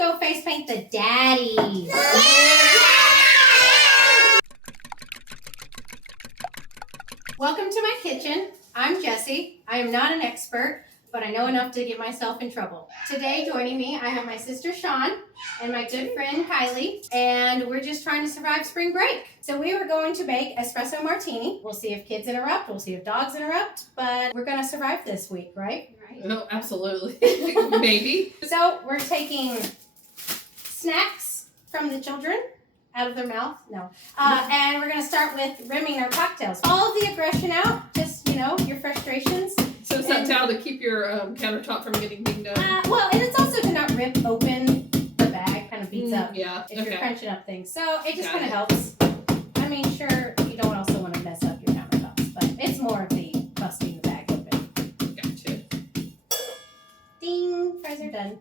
go face paint the daddy. Welcome to my kitchen. I'm Jessi. I am not an expert, but I know enough to get myself in trouble. Today, joining me, I have my sister Shawn and my good friend Kylie, and we're just trying to survive spring break. So we were going to make espresso martini. We'll see if kids interrupt, we'll see if dogs interrupt, but we're gonna survive this week, right? Oh, absolutely. Maybe. So we're taking snacks from the children out of their mouth. No. And we're going to start with rimming our cocktails. All of the aggression out, just, your frustrations. So it's that towel to keep your countertop from getting dinged up? Well, and it's also to not rip open the bag, kind of beats up if you're crunching up things. So it just kind of helps. I mean, sure, you don't also want to mess up your countertops, but it's more of the busting the bag open. Gotcha. Ding! Fries are done.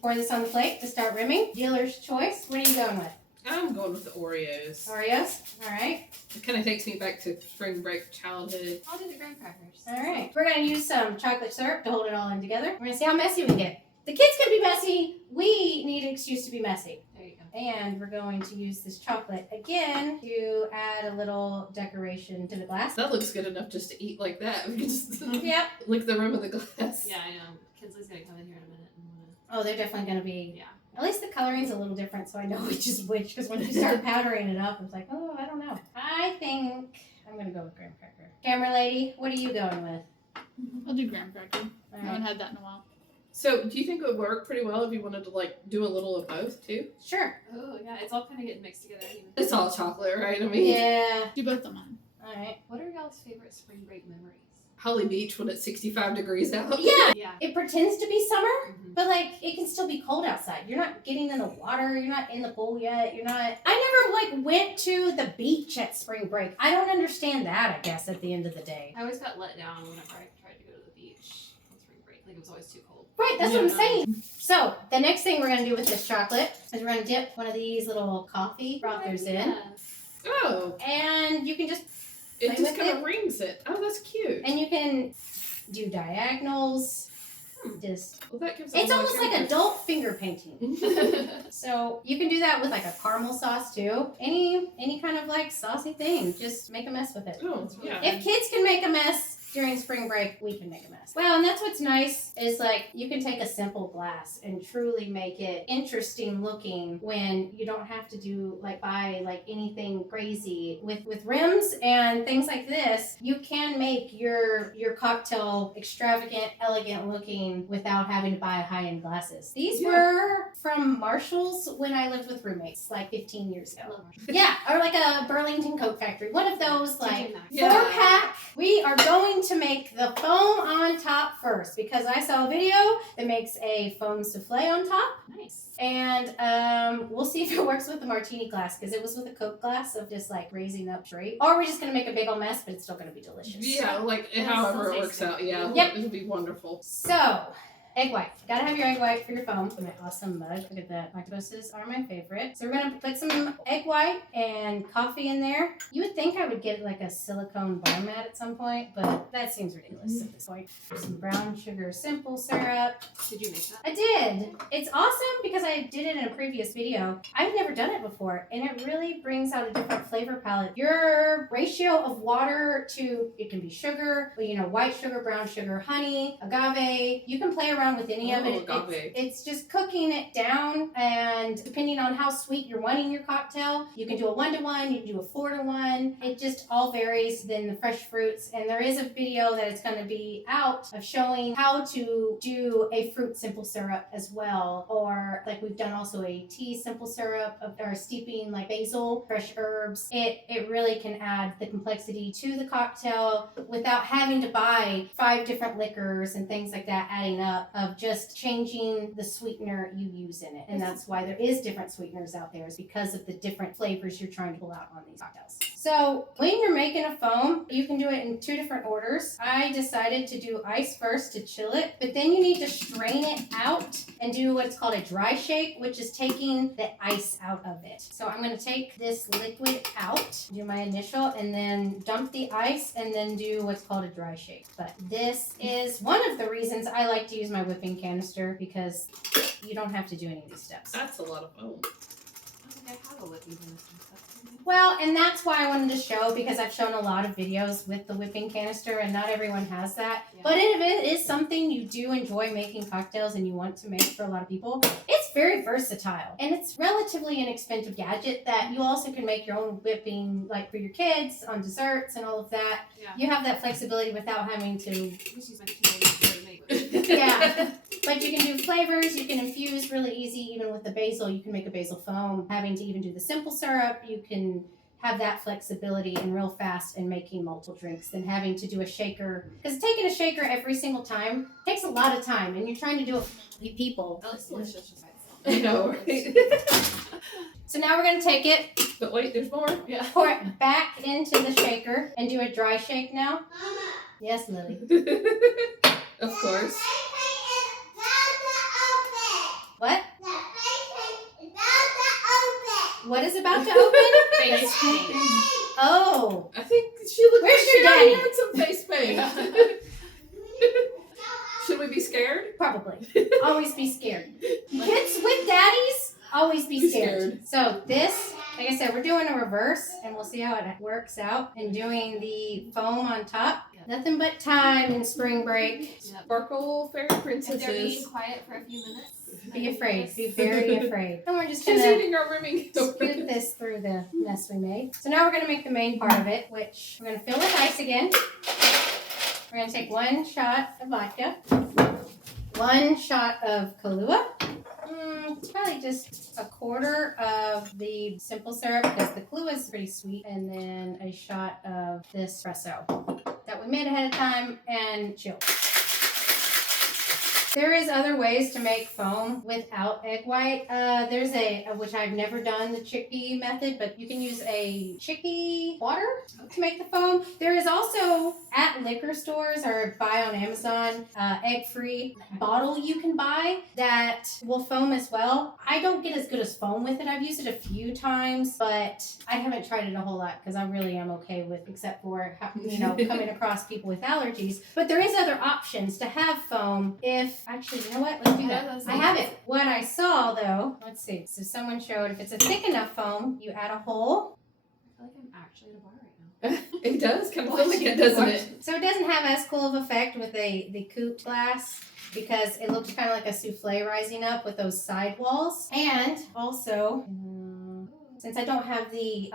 Pour this on the plate to start rimming. Dealer's choice. What are you going with? I'm going with the Oreos. Oreos? Alright. It kind of takes me back to spring break childhood. I'll do the graham crackers. Alright. We're going to use some chocolate syrup to hold it all in together. We're going to see how messy we can get. The kids can be messy. We need an excuse to be messy. There you go. And we're going to use this chocolate again to add a little decoration to the glass. That looks good enough just to eat like that. We can just Yep. lick the rim of the glass. Yeah, I know. Kinsley's going to come in here in a minute. Oh, they're definitely going to be... Yeah. At least the coloring's a little different, so I know which is which, because when you start powdering it up, it's like, oh, I don't know. I think I'm going to go with graham cracker. Camera lady, what are you going with? I'll do graham cracker. I All haven't right. had that in a while. So, do you think it would work pretty well if you wanted to, do a little of both, too? Sure. Oh, yeah. It's all kind of getting mixed together anyway. It's all chocolate, right? I mean, Yeah. Do both of mine. All right. What are y'all's favorite spring break memories? Holly Beach when it's 65 degrees out. Yeah. Yeah. It pretends to be summer, Mm-hmm. but it can still be cold outside. You're not getting in the water. You're not in the pool yet. I never went to the beach at spring break. I don't understand that, I guess, at the end of the day. I always got let down whenever I tried to go to the beach on spring break. It was always too cold. Right, that's what I'm Yeah. saying. So, the next thing we're going to do with this chocolate is we're going to dip one of these little coffee frothers in. Yeah. Oh, And you can just, it Play just with kind it. of rings it. Oh, that's cute. and you can do diagonals. Just, Well, that gives it's a lot of almost like character. adult finger painting. So you can do that with a caramel sauce too. Any kind of saucy thing. Just make a mess with it. Oh, yeah. If kids can make a mess during spring break, we can make a mess. Well, and that's what's nice is you can take a simple glass and truly make it interesting looking when you don't have to do buy anything crazy with rims and things like this. You can make your cocktail extravagant, elegant looking without having to buy high-end glasses. These were from Marshall's when I lived with roommates 15 years ago. Yeah, or a Burlington Coat Factory. One of those Yeah. 4-pack. We are going to make the foam on top first because I saw a video that makes a foam souffle on top. Nice. And we'll see if it works with the martini glass because it was with a Coke glass of just raising up straight. Or we're just going to make a big old mess, but it's still going to be delicious. Yeah, That however sounds it works tasty. out. Yeah, Yep. it'll be wonderful. So, egg white. Gotta have your egg white for your foam. My awesome mug. Look at that. Lactoses are my favorite. So we're gonna put some egg white and coffee in there. You would think I would get a silicone bar mat at some point, but that seems ridiculous at this point. Some brown sugar simple syrup. Did you make that? I did. It's awesome because I did it in a previous video. I've never done it before, and it really brings out a different flavor palette. Your ratio of water to, it can be sugar, but white sugar, brown sugar, honey, agave. You can play around with any of it. Agave. It's just cooking it down, and depending on how sweet you're wanting your cocktail, you can do a 1-to-1, you can do a 4-to-1. It just all varies. Then the fresh fruits, and there is a video that is going to be out of showing how to do a fruit simple syrup as well, or we've done also a tea simple syrup or steeping basil, fresh herbs. It really can add the complexity to the cocktail without having to buy 5 different liquors and things like that adding up, of just changing the sweetener you use in it. And that's why there is different sweeteners out there, is because of the different flavors you're trying to pull out on these cocktails. So when you're making a foam, you can do it in 2 different orders. I decided to do ice first to chill it, but then you need to strain it out and do what's called a dry shake, which is taking the ice out of it. So I'm going to take this liquid out, do my initial, and then dump the ice, and then do what's called a dry shake. But this is one of the reasons I like to use my whipping canister, because you don't have to do any of these steps. That's a lot of foam. I don't think I have a whipping canister. Well, and that's why I wanted to show, because I've shown a lot of videos with the whipping canister, and not everyone has that. Yeah. But if it is something you do enjoy making cocktails and you want to make for a lot of people, it's very versatile. And it's relatively inexpensive gadget that you also can make your own whipping, like for your kids, on desserts and all of that. Yeah. You have that flexibility without having to... Just use my kitchen to make it. Yeah. But you can do flavors, you can infuse really easy, even with the basil. You can make a basil foam. Having to even do the simple syrup, you can have that flexibility and real fast in making multiple drinks than having to do a shaker. Because taking a shaker every single time takes a lot of time, and you're trying to do it for 3 people. That looks delicious just by itself. I know, right? So now we're going to take it, But wait, there's more. Yeah. pour it back into the shaker, and do a dry shake now. Yes, Lily. Of course. What? What is about to open? Face paint. Oh. I think she looked Where's like she your already daddy? had some face paint. Should we be scared? Probably. Always be scared. Kids with daddies, always be scared. So this, like I said, we're doing a reverse, and we'll see how it works out. And doing the foam on top. Nothing but time in spring break. Yep. Sparkle fairy If they're being princesses. quiet for a few minutes. Be afraid. Be very afraid. And we're just She's gonna eating our rooming. scoot this through the mess we made. So now we're gonna make the main part of it, which we're gonna fill with ice again. We're gonna take 1 shot of vodka, 1 shot of Kahlua, probably just a 1/4 of the simple syrup, because the Kahlua is pretty sweet, and then a shot of this espresso that we made ahead of time and chilled. There is other ways to make foam without egg white. There's which I've never done, the chickpea method, but you can use a chickpea water to make the foam. There is also at liquor stores or buy on Amazon, egg-free bottle you can buy that will foam as well. I don't get as good as foam with it. I've used it a few times, but I haven't tried it a whole lot because I really am okay with, except for, coming across people with allergies. But there is other options to have foam if, actually, you know what? Let's do that. I have it. What I saw, though, let's see. So someone showed if it's a thick enough foam, you add a hole. I feel like I'm actually at a bar right now. It does kind of feel like it, doesn't it? So it doesn't have as cool of effect with the coupe glass, because it looks kind of like a souffle rising up with those side walls. And also, since I don't have the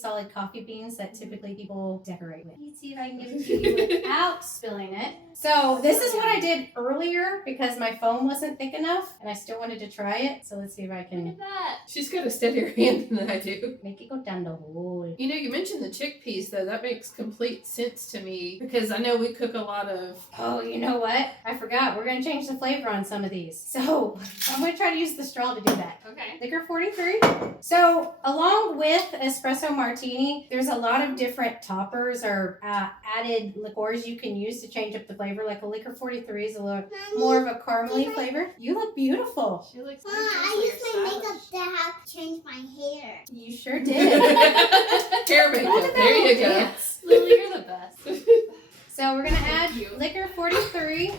solid coffee beans that typically people decorate with. Let's see if I can give it to you without spilling it. So this is what I did earlier because my foam wasn't thick enough and I still wanted to try it. So let's see if I Look can at that. She's got a steadier hand than I do. make it go down the hole. You know, you mentioned the chickpeas, though. That makes complete sense to me because I know we cook a lot of... Oh, you know what? I forgot. We're going to change the flavor on some of these. So I'm going to try to use the straw to do that. Okay. Liquor 43. So along with Espresso Martini, there's a lot of different toppers or added liqueurs you can use to change up the flavor. Like a Liquor 43 is a little more of a caramely flavor. You look beautiful. She looks I used my makeup to have to change my hair. You sure did. Hair makeup. There you go. Dance. Lily, you're the best. So we're going to add Thank you. Liquor 43.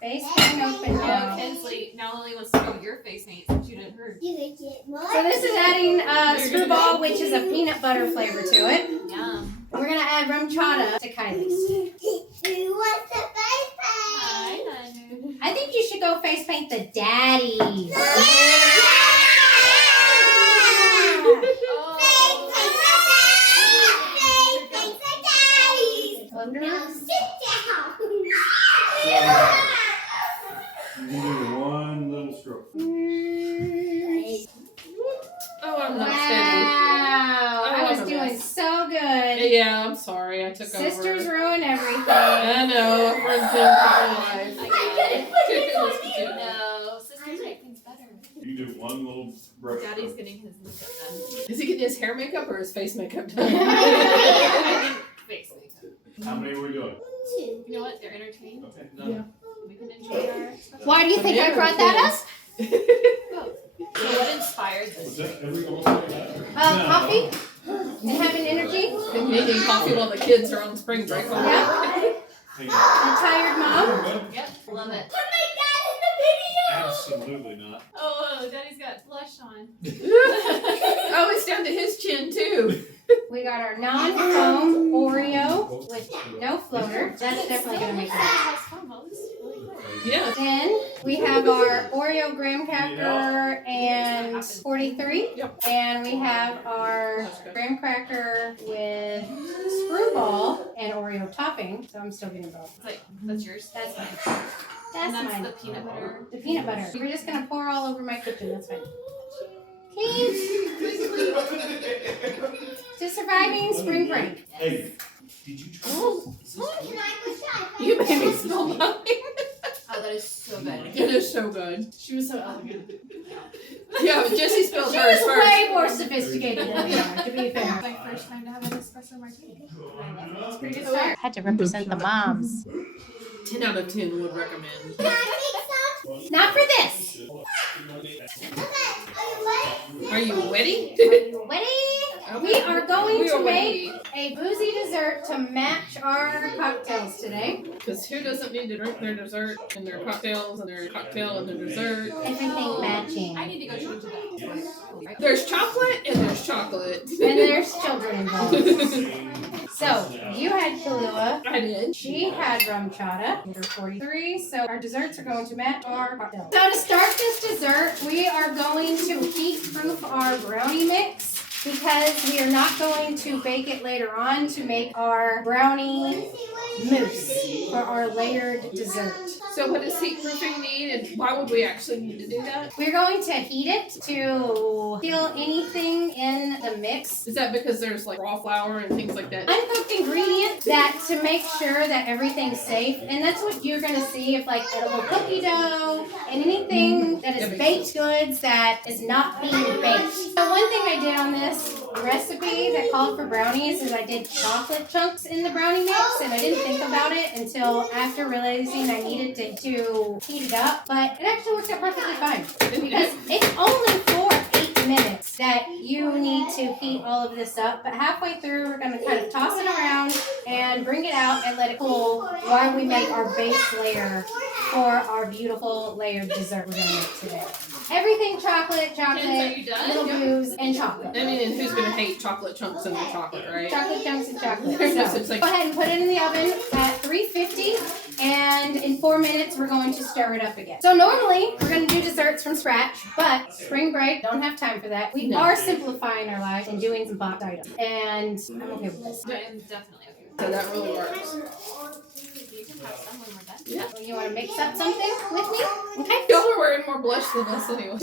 Face paint open Oh, now. Kinsley, now Lily wants to know your face paint since you didn't hers. You can get more. So this is adding Screwball, which is a peanut butter flavor to it. Yum. We're going to add rum chata to Kylie's. Who wants the face Hi, paint? honey. I think you should go face paint the daddies. Now sit down. You do one little stroke. Oh, I'm not steady. Wow. Oh, I was I'm a doing mess. so good. Yeah, I'm sorry. I took Sisters over. ruin everything. I know. I've run things I in my life. got it. No, sisters make things better. You do one little Brush Daddy's stroke. getting his makeup done. Is he getting his hair makeup or his face makeup done? I think face makeup. How many are we doing? 2. You know what? They're entertaining. Okay. Yeah. We can enjoy our special. Why do you think I brought that up? Both. So what inspired this? Was that every almost like that? Coffee and having energy. Been making coffee while the kids are on spring break. Yeah. Hey, A tired mom. Yep, love it. absolutely not. Oh, Daddy's got blush on. Oh, it's down to his chin too. We got our non-foam Oreo with no floater. That's definitely gonna make it. Has fun, well, this is really cool. Yeah. Then we have our Oreo graham cracker and 43. Yep. And we have our graham cracker with screwball and Oreo topping. So I'm still getting both. It's like, that's yours? That's mine. And That's that's mine. the peanut butter. The peanut butter. We're just gonna pour all over my kitchen. That's fine. Clean to surviving spring break. Hey, did you try this? You made me smell mine. Oh, that is so good. It is so good. She was so elegant. Yeah, but Jessi spilled She hers was first. way more sophisticated than we are, to be It's fair. my first time to have an espresso martini. I love it. It's pretty good start. Had to represent the moms. 10 out of 10 would recommend. Not for this. Are you ready? Ready? We are going We to are make ready. a boozy dessert to match our cocktails today. Because who doesn't need to drink their dessert and their cocktails and their cocktail and their dessert? Everything matching. I need to go change that. There's chocolate and there's chocolate. And there's children involved. So, you had Kahlua. I did. She had rum chata, number 43. So our desserts are going to match our cocktails. So to start this dessert, we are going to heat proof our brownie mix because we are not going to bake it later on to make our brownie mousse for our layered dessert. So what does heat proofing mean and why would we actually need to do that? We're going to heat it to kill anything in the mix. Is that because there's like raw flour and things like that? Uncooked ingredient that to make sure that everything's safe, and that's what you're gonna see if like edible cookie dough and anything that is baked goods that is not being baked. So one thing I did on this recipe that called for brownies is I did chocolate chunks in the brownie mix, and I didn't think about it until after realizing I needed to heat it up, but it actually worked out perfectly fine because it's only for 8 minutes that you need to heat all of this up, but halfway through we're going to kind of toss it around and bring it out and let it cool while we make our base layer for our beautiful layered dessert we're going to make today. Everything chocolate, Kids, are you little done? booze, and chocolate. I mean, and who's gonna hate chocolate chunks in their chocolate, right? Chocolate chunks and chocolate. There's no So, such thing. go ahead and put it in the oven at 350, and in 4 minutes we're going to stir it up again. So normally we're going to do desserts from scratch, but spring break, don't have time for that. We No. are simplifying our lives and doing some box items, and I'm okay with this. I am definitely okay with So that really works. that. You can have some when we're done. Yeah. Well, you want to mix up something with me? Okay. Y'all are wearing more blush than us anyway.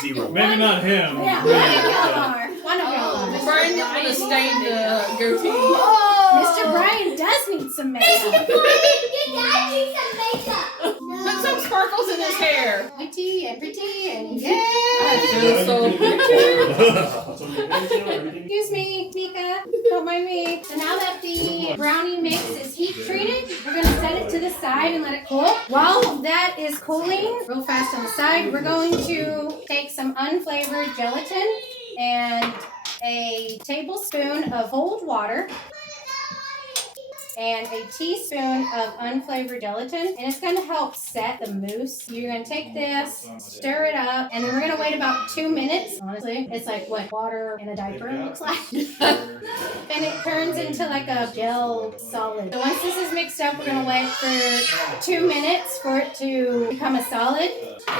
Zero. Maybe not him. Yeah, Really, one of y'all but- are. One of y'all are. Brian didn't want to stain the goatee. Oh, Mr. Brian does need some makeup. Put some sparkles in his hair. Pretty and I yeah. feel so Excuse me, Mika. Don't mind me. So now that the brownie mix is heat treated, we're going to set it to the side and let it cool. While that is cooling, real fast on the side, we're going to take some unflavored gelatin and a tablespoon of cold water and a teaspoon of unflavored gelatin, and it's going to help set the mousse. You're going to take this, stir it up, and then we're going to wait about 2 minutes. Honestly, it's like what water in a diaper looks like. And it turns into like a gel solid. So once this is mixed up, we're going to wait for 2 minutes for it to become a solid.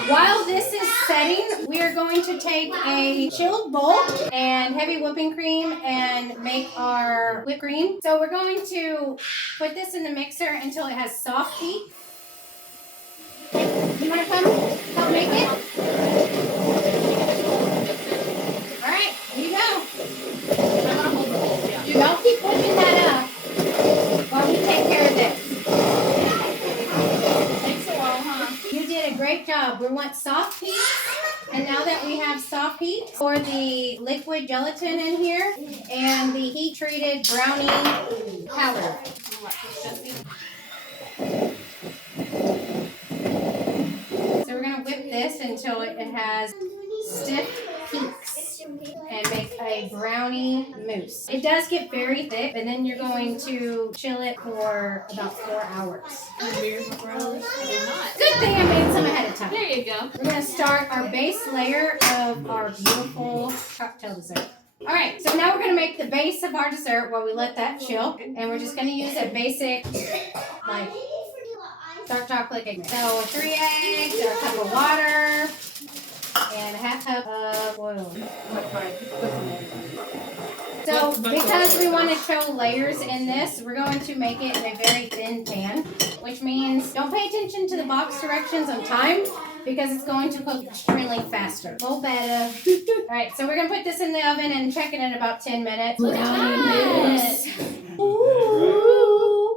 While this is setting, we are going to take a chilled bowl and heavy whipping cream and make our whipped cream. So we're going to put this in the mixer until it has soft heat. You want to come help make it? All right, here you go. I'm gonna hold the bowl, yeah. You don't keep whipping that up while we take care of this. Takes a while, huh? You did a great job. We want soft peaks now that we have soft heat, pour the liquid gelatin in here and the heat treated brownie powder. So we're gonna whip this until it has stiff peaks and make a brownie mousse. It does get very thick, and then you're going to chill it for about 4 hours. Good Good thing I made some ahead of time. There you go. We're gonna start our base layer of our beautiful cocktail dessert. All right, so now we're gonna make the base of our dessert while we let that chill, and we're just gonna use a basic, like, dark chocolate cake mix. So 3 eggs, or a cup of water, and a half cup of oil. So because we want to show layers in this, we're going to make it in a very thin pan, which means don't pay attention to the box directions on time because it's going to cook extremely faster. Go better. All right, so we're going to put this in the oven and check it in about 10 minutes.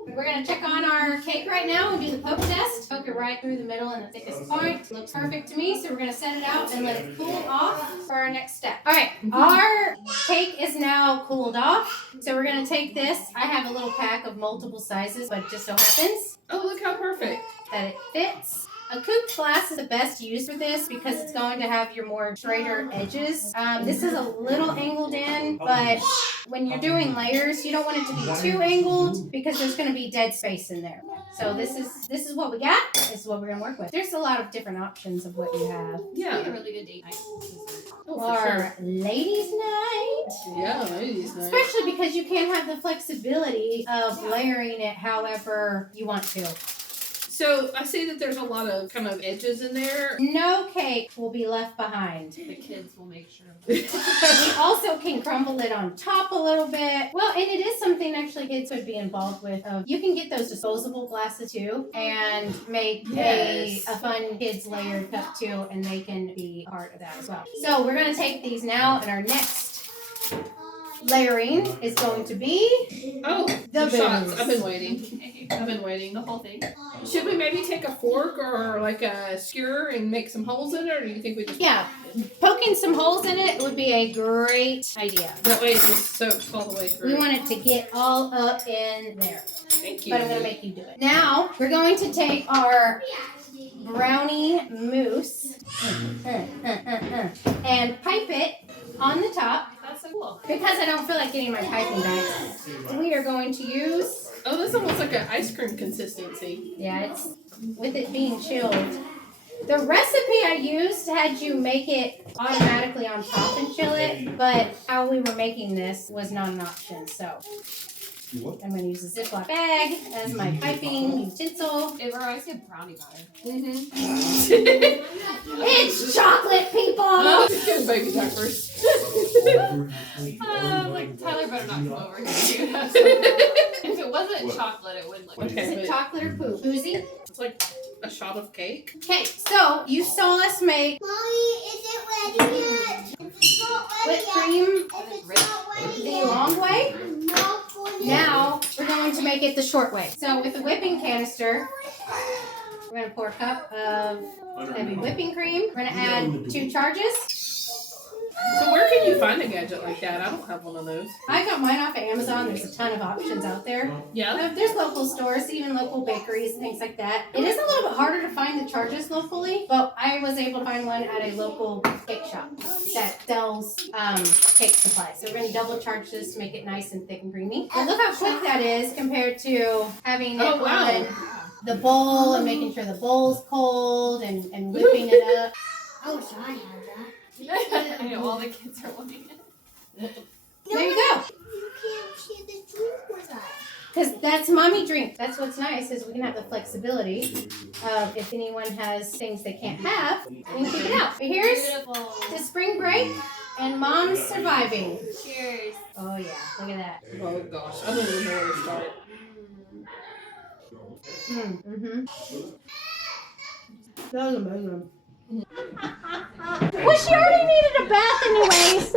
We're going to check on our cake right now and do the poke test. Poke it right through the middle and the thickest point. Looks perfect to me, so we're going to set it out and let it cool off for our next step. All right, our cake is now cooled off. So we're going to take this. I have a little pack of multiple sizes, but it just so happens Oh, look how perfect. that it fits. A couped glass is the best use for this because it's going to have your more straighter edges. This is a little angled in, but when you're doing layers, you don't want it to be too angled because there's going to be dead space in there. So this is what we got. This is what we're going to work with. There's a lot of different options of what you have. Yeah. Yeah. A really good date night. Oh, Or for sure. ladies' night. Yeah, ladies' night. Especially because you can't have the flexibility of layering it however you want to. So I see that there's a lot of kind of edges in there. No cake will be left behind. The kids will make sure. We also can crumble it on top a little bit. Well, and it is something actually kids would be involved with. You can get those disposable glasses too and make a fun kids layered cup too, and they can be part of that as well. So we're going to take these now, and our next layering is going to be Oh, the shots. booze. I've been waiting. I've been waiting. The whole thing. Should we maybe take a fork or like a skewer and make some holes in it, or do you think we just... Yeah, poking some holes in it would be a great idea. That way it just soaks all the way through. We want it to get all up in there. Thank you. But I'm going to make you do it. Now, we're going to take our brownie mousse and pipe it on the top. That's so cool. Because I don't feel like getting my piping back, we are going to use, Oh, that's almost like an ice cream consistency. yeah, it's with it being chilled. The recipe I used had you make it automatically on top and chill it, but how we were making this was not an option, so I'm going to use a Ziploc bag as my piping utensil. It reminds me of brownie batter. It's chocolate, people! Just get a baby diapers. Like Tyler better not come over here. If it wasn't chocolate, it wouldn't look Okay. Is it chocolate or poop? Boozy? It's like a shot of cake. Okay, so you saw us make Mommy, is it ready yet? If it's not ready whipped yet. cream If it's not ready the yet. long way. I'm not going to. Now we're going to make it the short way. So with the whipping canister, we're going to pour a cup of heavy whipping cream. We're going to add 2 charges. So where can you find a gadget like that? I don't have one of those. I got mine off of Amazon. There's a ton of options out there. Yeah. There's local stores, even local bakeries and things like that. It is a little bit harder to find the charges locally, but I was able to find one at a local cake shop that sells cake supplies. So we're going to double charge this to make it nice and thick and creamy. But look how quick that is compared to having it Oh, wow. on the bowl and making sure the bowl's cold and whipping it up. I wish I had that. I know all the kids are wanting it. There you go. You can't share the drink with us. Because that's mommy drink. That's what's nice is we can have the flexibility of if anyone has things they can't have, we can keep it out. But here's Beautiful. the spring break and mom's surviving. Cheers. Oh yeah, look at that. Oh gosh, I don't even know where to start. Mm-hmm. That was amazing. Well, she already needed a bath anyways.